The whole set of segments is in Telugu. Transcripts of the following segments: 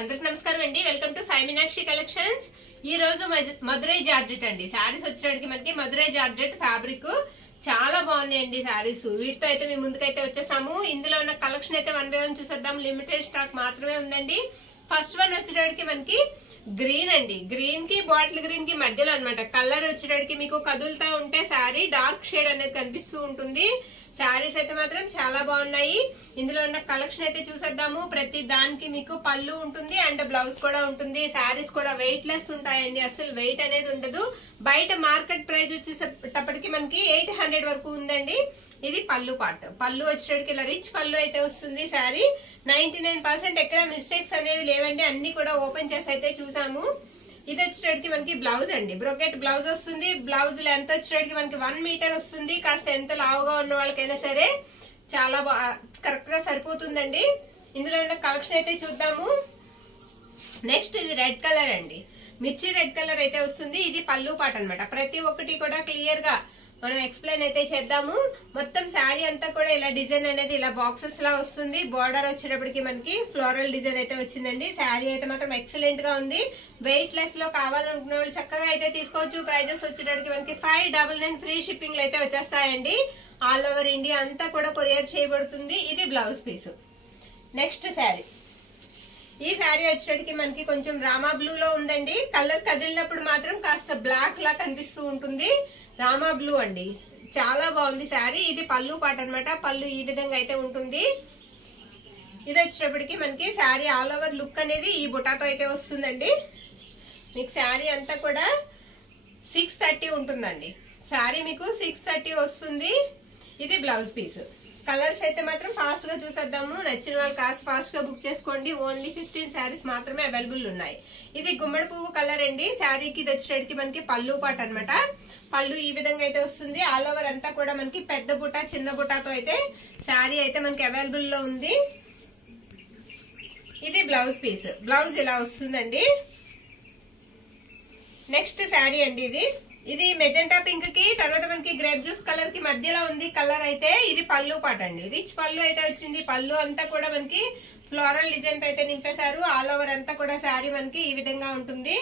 అందరికి నమస్కారం అండి. Welcome to Sai Meenakshi collections. ఈ రోజు మధురై జార్జెట్ అండి సారీస్ వచ్చేటికి మనకి మధురై జార్జెట్ ఫ్యాబ్రిక్ చాలా బాగున్నాయండి సారీస్. వీటితో అయితే మేము ముందుకైతే వచ్చేసాము. ఇందులో ఉన్న కలెక్షన్ అయితే 1 by 1 చూసేద్దాం. లిమిటెడ్ స్టాక్ మాత్రమే ఉందండి. ఫస్ట్ వన్ వచ్చేటికి మనకి గ్రీన్ అండి. గ్రీన్ కి బాటిల్ గ్రీన్ కి మధ్యలో అన్నమాట. కలర్ వచ్చేటికి మీకు కదులుతా ఉంటే సారీ డార్క్ షేడ్ అనేది కనిపిస్తూ ఉంటుంది. శారీస్ అయితే మాత్రం చాలా బాగున్నాయి. ఇందులో ఉన్న కలెక్షన్ అయితే చూసేద్దాము. ప్రతి దానికి మీకు పళ్ళు ఉంటుంది అండ్ బ్లౌజ్ కూడా ఉంటుంది. శారీస్ కూడా వెయిట్ లెస్ ఉంటాయండి, అసలు వెయిట్ అనేది ఉండదు. బయట మార్కెట్ ప్రైస్ వచ్చేటప్పటికి మనకి 800 వరకు ఉందండి. ఇది పళ్ళు పార్ట్. పళ్ళు వచ్చేటికి ఇలా రిచ్ పళ్ళు అయితే వస్తుంది. శారీ 99% ఎక్కడ మిస్టేక్స్ అనేవి లేవండి. అన్ని కూడా ఓపెన్ చేసి అయితే చూసాము. ఇది వచ్చేటికి మనకి బ్లౌజ్ అండి. బ్రోకెట్ బ్లౌజ్ వస్తుంది. బ్లౌజ్ లెంత్ వచ్చేటికి మనకి 1 మీటర్ వస్తుంది. కాస్త ఎంత లావుగా ఉన్న వాళ్ళకైనా సరే చాలా కరెక్ట్ గా సరిపోతుందండి. ఇందులో ఉన్న కలెక్షన్ అయితే చూద్దాము. నెక్స్ట్ ఇది రెడ్ కలర్ అండి. మిర్చి రెడ్ కలర్ అయితే వస్తుంది. ఇది పళ్ళు పాట అన్నమాట. ప్రతి ఒక్కటి కూడా క్లియర్ గా మనం ఎక్స్ప్లెయిన్ అయితే చేద్దాము. మొత్తం శారీ అంతా కూడా ఇలా డిజైన్ అనేది ఇలా బాక్సెస్ లా వస్తుంది. బార్డర్ వచ్చేటప్పటికి మనకి ఫ్లోరల్ డిజైన్ అయితే వచ్చిందండి. శారీ అయితే మాత్రం ఎక్సలెంట్ గా ఉంది. వెయిట్ లెస్ లో కావాలనుకునే వాళ్ళు చక్కగా అయితే తీసుకోవచ్చు. ప్రైజెస్ వచ్చేటప్పటికి మనకి 599 ఫ్రీ షిప్పింగ్ అయితే వచ్చేస్తాయండి. ఆల్ ఓవర్ ఇండియా అంతా కూడా కొరియర్ చేయబడుతుంది. ఇది బ్లౌజ్ పీస్. నెక్స్ట్ శారీ. ఈ శారీ వచ్చేటప్పటికి మనకి కొంచెం రామా బ్లూ లో ఉందండి. కలర్ కదిలినప్పుడు మాత్రం కాస్త బ్లాక్ లా కనిపిస్తూ ఉంటుంది. రామా బ్లూ అండి, చాలా బాగుంది శారీ. ఇది పళ్ళు పాట అన్నమాట. పళ్ళు ఈ విధంగా అయితే ఉంటుంది. ఇది వచ్చేటప్పటికి మనకి శారీ ఆల్ ఓవర్ లుక్ అనేది ఈ బుటాతో అయితే వస్తుందండి. మీకు శారీ అంతా కూడా 630 ఉంటుందండి. శారీ మీకు 630 వస్తుంది. ఇది బ్లౌజ్ పీస్. కలర్స్ అయితే మాత్రం ఫాస్ట్ గా చూసేద్దాము. నచ్చిన వాళ్ళు కాస్త ఫాస్ట్ గా బుక్ చేసుకోండి. ఓన్లీ 15 శారీస్ మాత్రమే అవైలబుల్ ఉన్నాయి. ఇది గుమ్మడి పువ్వు కలర్ అండి. శారీకి ఇది వచ్చేటికి మనకి పళ్ళు పాట అన్నమాట. పళ్ళు ఈ విధంగా అయితే వస్తుంది. ఆల్ ఓవర్ అంతా కూడా మనకి పెద్ద బుట్ట చిన్న బుట్టతో అయితే శారీ అయితే మనకి అవైలబుల్ లో ఉంది. ఇది బ్లౌజ్ పీస్. బ్లౌజ్ ఇలా వస్తుందండి. నెక్స్ట్ శారీ అండి. ఇది మెజెంటా పింక్ కి తర్వాత మనకి గ్రేప్ జ్యూస్ కలర్ కి మధ్యలో ఉంది కలర్ అయితే. ఇది పళ్ళు పాట అండి. రిచ్ పళ్ళు అయితే వచ్చింది. పళ్ళు అంతా కూడా మనకి ఫ్లోరల్ డిజైన్ తో అయితే నింపేశారు. ఆల్ ఓవర్ అంతా కూడా శారీ మనకి ఈ విధంగా ఉంటుంది.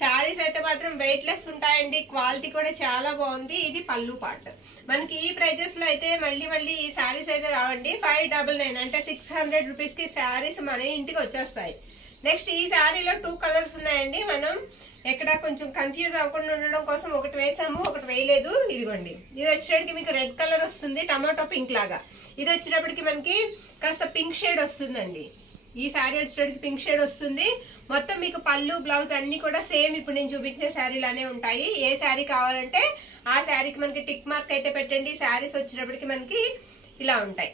శారీస్ అయితే మాత్రం వెయిట్ లెస్ ఉంటాయండి. క్వాలిటీ కూడా చాలా బాగుంది. ఇది పళ్ళు పార్ట్. మనకి ఈ ప్రైజెస్ లో అయితే మళ్ళీ ఈ శారీస్ అయితే రావండి. 599 అంటే 600 రూపీస్ కి శారీస్ మన ఇంటికి వచ్చేస్తాయి. నెక్స్ట్ ఈ శారీలో 2 కలర్స్ ఉన్నాయండి. మనం ఎక్కడ కొంచెం కన్ఫ్యూజ్ అవ్వకుండా ఉండడం కోసం ఒకటి వేసాము, ఒకటి వేయలేదు. ఇదిగోండి, ఇది వచ్చేటప్పటికి మీకు రెడ్ కలర్ వస్తుంది, టమాటో పింక్ లాగా. ఇది వచ్చేటప్పటికి మనకి కాస్త పింక్ షేడ్ వస్తుందండి. ఈ శారీ వచ్చేటప్పటికి పింక్ షేడ్ వస్తుంది. మొత్తం మీకు పళ్ళు బ్లౌజ్ అన్ని కూడా సేమ్ ఇప్పుడు నేను చూపించే శారీలానే ఉంటాయి. ఏ శారీ కావాలంటే ఆ శారీకి మనకి టిక్ మార్క్ అయితే పెట్టండి. శారీస్ వచ్చేటప్పటికి మనకి ఇలా ఉంటాయి.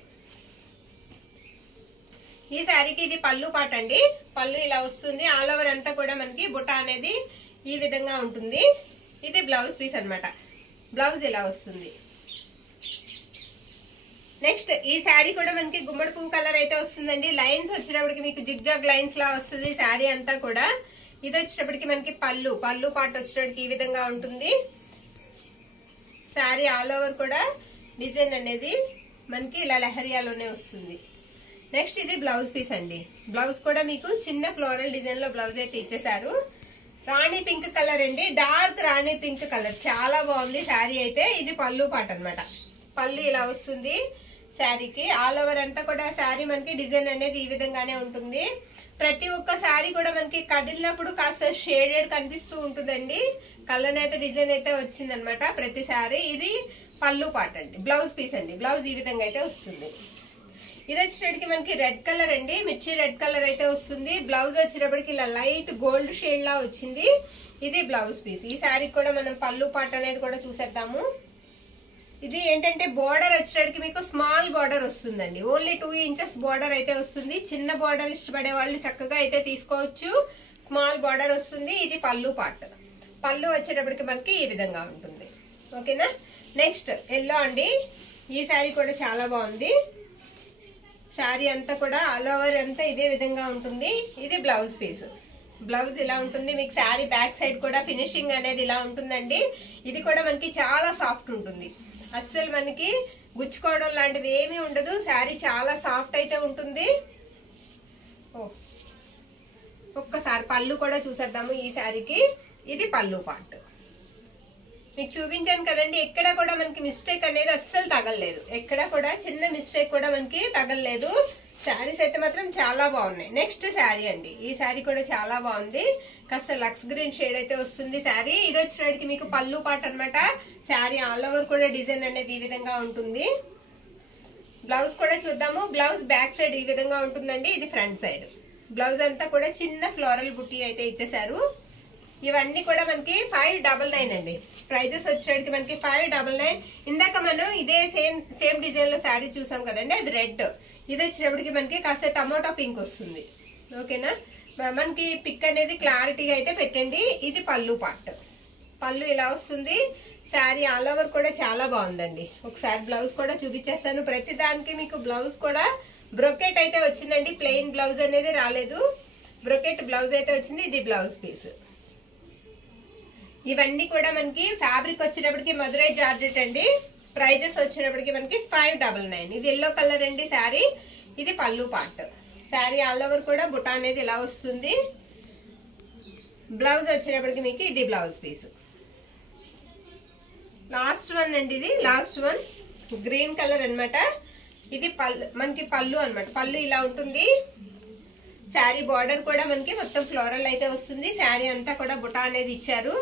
ఈ శారీకి ఇది పళ్ళు పాట అండి. పళ్ళు ఇలా వస్తుంది. ఆల్ ఓవర్ అంతా కూడా మనకి బుట్ట అనేది ఈ విధంగా ఉంటుంది. ఇది బ్లౌజ్ పీస్ అన్నమాట. బ్లౌజ్ ఇలా వస్తుంది. నెక్స్ట్ ఈ శారీ కూడా మనకి గుమ్మడి పువ్వు కలర్ అయితే వస్తుందండి. లైన్స్ వచ్చేటప్పటికి మీకు జిగ్జాగ్ లైన్స్ లా వస్తుంది శారీ అంతా కూడా. ఇది వచ్చేటప్పటికి మనకి పళ్ళు పార్ట్ వచ్చేటప్పటికి ఈ విధంగా ఉంటుంది. శారీ ఆల్ ఓవర్ కూడా డిజైన్ అనేది మనకి ఇలా లహరియాలోనే వస్తుంది. నెక్స్ట్ ఇది బ్లౌజ్ పీస్ అండి. బ్లౌజ్ కూడా మీకు చిన్న ఫ్లోరల్ డిజైన్ లో బ్లౌజ్ అయితే ఇచ్చేసారు. రాణి పింక్ కలర్ అండి. డార్క్ రాణి పింక్ కలర్, చాలా బాగుంది శారీ అయితే. ఇది పళ్ళు పాట అన్నమాట. పళ్ళు ఇలా వస్తుంది శారీకి. ఆల్ ఓవర్ అంతా కూడా శారీ మనకి డిజైన్ అనేది ఈ విధంగానే ఉంటుంది. ప్రతి ఒక్క శారీ కూడా మనకి కదిలినప్పుడు కాస్త షేడెడ్ కనిపిస్తూ ఉంటుందండి. కలర్ అయితే డిజైన్ అయితే వచ్చిందనమాట ప్రతి శారీ. ఇది పళ్ళు పాట అండి. బ్లౌజ్ పీస్ అండి. బ్లౌజ్ ఈ విధంగా అయితే వస్తుంది. ఇది వచ్చేటప్పటికి మనకి రెడ్ కలర్ అండి. మిర్చి రెడ్ కలర్ అయితే వస్తుంది. బ్లౌజ్ వచ్చేటప్పటికి ఇలా లైట్ గోల్డ్ షేడ్ లా వచ్చింది. ఇది బ్లౌజ్ పీస్. ఈ శారీ కూడా మనం పళ్ళు పాట అనేది కూడా చూసేద్దాము. ఇది ఏంటంటే బోర్డర్ వచ్చేటప్పటికి మీకు స్మాల్ బోర్డర్ వస్తుందండి. ఓన్లీ 2 ఇంచెస్ బోర్డర్ అయితే వస్తుంది. చిన్న బోర్డర్ ఇష్టపడే వాళ్ళు చక్కగా అయితే తీసుకోవచ్చు. స్మాల్ బోర్డర్ వస్తుంది. ఇది పళ్ళు పార్ట్. పళ్ళు వచ్చేటప్పటికి మనకి ఈ విధంగా ఉంటుంది. ఓకేనా. నెక్స్ట్ ఎల్లో అండి. ఈ శారీ కూడా చాలా బాగుంది. శారీ అంతా కూడా ఆల్ ఓవర్ అంతా ఇదే విధంగా ఉంటుంది. ఇది బ్లౌజ్ పీస్. బ్లౌజ్ ఇలా ఉంటుంది. మీకు శారీ బ్యాక్ సైడ్ కూడా ఫినిషింగ్ అనేది ఇలా ఉంటుందండి. ఇది కూడా మనకి చాలా సాఫ్ట్ ఉంటుంది. అస్సలు మనకి గుచ్చుకోవడం లాంటిది ఏమీ ఉండదు. శారీ చాలా సాఫ్ట్ అయితే ఉంటుంది. పళ్ళు కూడా చూసేద్దాము ఈ శారీకి. ఇది పళ్ళు పార్ట్ మీకు చూపించాను కదండి. ఎక్కడ కూడా మనకి మిస్టేక్ అనేది అస్సలు తగలలేదు, ఎక్కడ కూడా చిన్న మిస్టేక్ కూడా మనకి తగలలేదు. శారీస్ అయితే మాత్రం చాలా బాగున్నాయి. నెక్స్ట్ శారీ అండి, ఈ శారీ కూడా చాలా బాగుంది. కాస్త లక్స్ గ్రీన్ షేడ్ అయితే వస్తుంది శారీ. ఇది వచ్చినప్పటికి మీకు పళ్ళు పార్ట్ అనమాట. శారీ ఆల్ ఓవర్ కూడా డిజైన్ అనేది ఈ విధంగా ఉంటుంది. బ్లౌజ్ కూడా చూద్దాము. బ్లౌజ్ బ్యాక్ సైడ్ ఈ విధంగా ఉంటుందండి, ఇది ఫ్రంట్ సైడ్. బ్లౌజ్ అంతా కూడా చిన్న ఫ్లోరల్ బుట్టి అయితే ఇచ్చేసారు. ఇవన్నీ కూడా మనకి 599 అండి. ప్రైజెస్ వచ్చేటికి మనకి 599. ఇందాక మనం ఇదే సేమ్ డిజైన్ లో శారీ చూసాం కదండి, అది రెడ్. ఇది వచ్చేటప్పటికి మనకి కాస్త టమాటో పింక్ వస్తుంది. ఓకేనా, మనకి పిక్ అనేది క్లారిటీగా అయితే పెట్టండి. ఇది పళ్ళు పార్ట్. పళ్ళు ఇలా వస్తుంది. శారీ ఆల్ ఓవర్ కూడా చాలా బాగుందండి. ఒకసారి బ్లౌజ్ కూడా చూపించేస్తాను. ప్రతి దానికి మీకు బ్లౌజ్ కూడా బ్రొకెట్ అయితే వచ్చిందండి, ప్లెయిన్ బ్లౌజ్ అనేది రాలేదు. బ్రొకెట్ బ్లౌజ్ అయితే వచ్చింది. ఇది బ్లౌజ్ పీస్. ఇవన్నీ కూడా మనకి ఫ్యాబ్రిక్ వచ్చేటప్పటికి మధురై జార్జెట్ అండి. ప్రైజెస్ వచ్చేటప్పటికి మనకి 599. ఇది ఎల్లో కలర్ అండి శారీ. ఇది పళ్ళు పార్ట్. శారీ ఆల్ ఓవర్ కూడా బుటా అనేది ఇలా వస్తుంది. బ్లౌజ్ వచ్చేటప్పటికి మీకు ఇది బ్లౌజ్ పీస్. లాస్ట్ వన్ అండి, ఇది లాస్ట్ వన్ గ్రీన్ కలర్ అన్నమాట. ఇది పళ్ళు, మనకి పళ్ళు అన్నమాట. పళ్ళు ఇలా ఉంటుంది. శారీ బార్డర్ కూడా మనకి మొత్తం ఫ్లోరల్ అయితే వస్తుంది. శారీ అంతా కూడా బుటా అనేది ఇచ్చారు.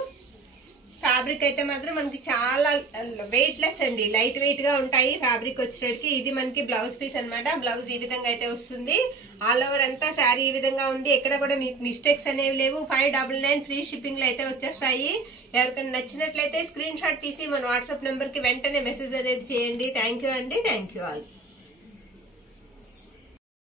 ఫ్యాబ్రిక్ అయితే మాత్రం మనకి చాలా వెయిట్ లెస్ అండి, లైట్ వెయిట్ గా ఉంటాయి ఫ్యాబ్రిక్ వచ్చేటికి. ఇది మనకి బ్లౌజ్ పీస్ అన్నమాట. బ్లౌజ్ ఈ విధంగా అయితే వస్తుంది. ఆల్ ఓవర్ అంతా శారీ ఈ విధంగా ఉంది. ఎక్కడ కూడా మీకు మిస్టేక్స్ అనేవి లేవు. 599 ఫ్రీ షిప్పింగ్ లో అయితే వచ్చేస్తాయి. ఎవరికైనా నచ్చినట్లయితే స్క్రీన్ షాట్ తీసి మన వాట్సాప్ నెంబర్ కి వెంటనే మెసేజ్ అనేది చేయండి. థ్యాంక్ యూ అండి. Thank you all.